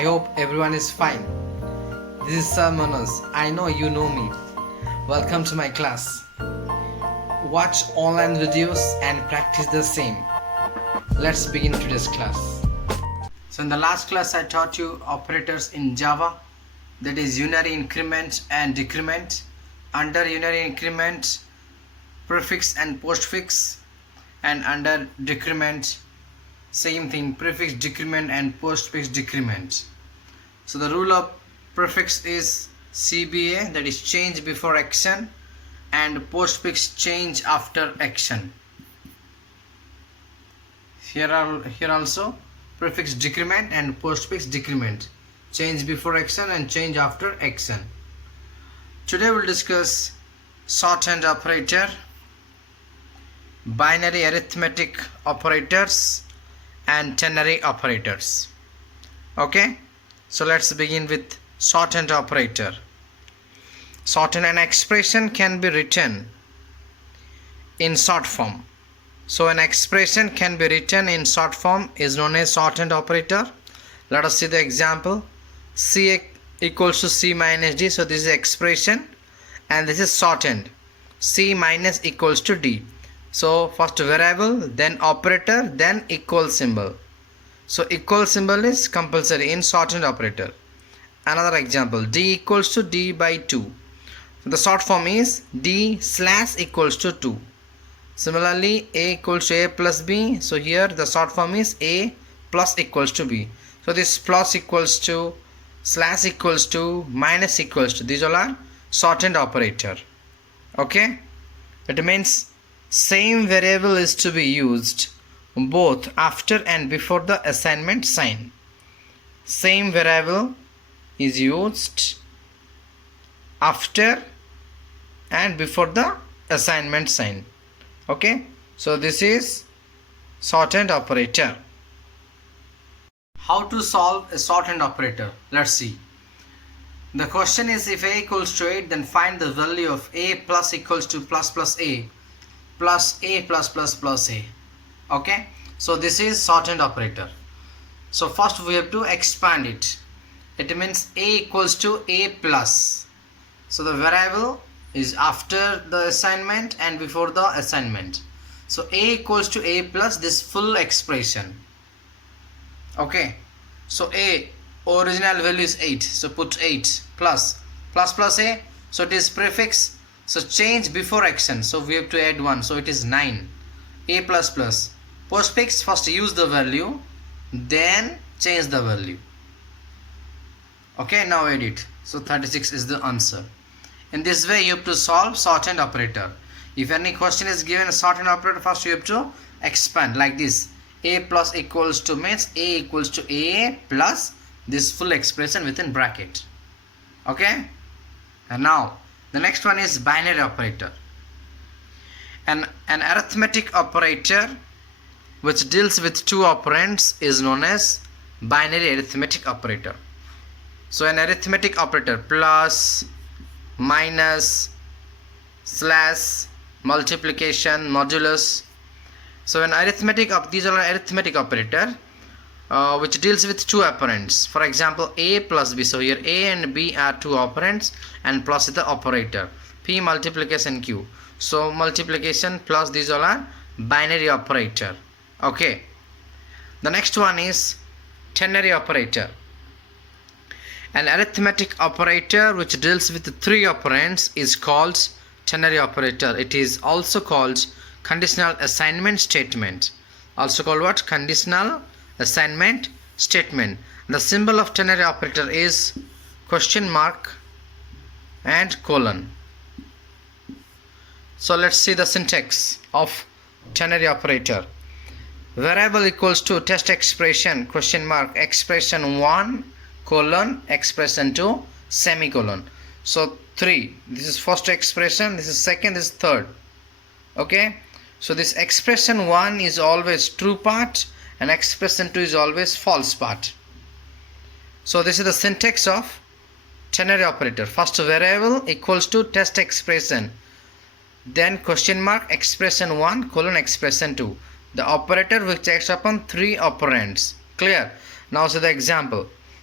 I hope everyone is fine. This is Sir Manas. I know you know me. Welcome to my class. Watch online videos and practice the same. Let's begin today's class. So in the last class I taught you operators in Java, that is unary increment and decrement. Under unary increment, prefix and postfix, and under decrement, same thing, prefix decrement and postfix decrement. So the rule of prefix is CBA, that is change before action, and postfix change after action. Here also prefix decrement and postfix decrement, change before action and change after action. Today we'll discuss shorthand operator, binary arithmetic operators, and ternary operators. Okay, so let's begin with shorthand operator. Shorthand, an expression can be written in short form. So an expression can be written in short form is known as shorthand operator. Let us see the example. C equals to C minus D. So this is expression and this is shorthand. C minus equals to D. So first variable, then operator, then equal symbol. So equal symbol is compulsory in shorthand operator. Another example, D equals to D by 2. The short form is D slash equals to 2. Similarly, A equals to A plus B. So here the short form is A plus equals to B. So this plus equals to, slash equals to, minus equals to, these all are shorthand operator. Okay, it means same variable is to be used both after and before the assignment sign. Same variable is used after and before the assignment sign. Okay, so this is shorthand operator. How to solve a shorthand operator? Let's see. The question is, if A equals to 8, then find the value of A plus equals to plus plus A plus A plus plus plus A. Okay, so this is shorthand operator. So first we have to expand it. It means A equals to A plus. So the variable is after the assignment and before the assignment. So A equals to A plus this full expression. Okay, so A original value is 8. So put 8 plus plus A. So it is prefix. So change before action. So we have to add 1. So it is 9. A plus plus. Postfix, first use the value, then change the value. Okay, now add it. So 36 is the answer. In this way you have to solve shorthand operator. If any question is given a shorthand operator, first you have to expand like this. A plus equals to means A equals to A plus this full expression within bracket. Okay, and now the next one is binary operator. An arithmetic operator which deals with two operands is known as binary arithmetic operator. So an arithmetic operator, plus, minus, slash, multiplication, modulus. So an arithmetic of these are arithmetic operator which deals with two operands. For example, A plus B. So here A and B are two operands and plus the operator. P multiplication Q. So multiplication plus these all are binary operator. Okay. The next one is ternary operator. An arithmetic operator which deals with three operands is called ternary operator. It is also called conditional assignment statement. Also called what? Conditional assignment statement. The symbol of ternary operator is question mark and colon. So let's see the syntax of ternary operator. Variable equals to test expression question mark expression 1 colon expression 2 semicolon. So 3, this is first expression, this is second, this is third. Okay, so this expression 1 is always true part and expression 2 is always false part. So this is the syntax of ternary operator. First variable equals to test expression, then question mark expression 1 colon expression 2. The operator which acts upon three operands. Clear? Now see the example.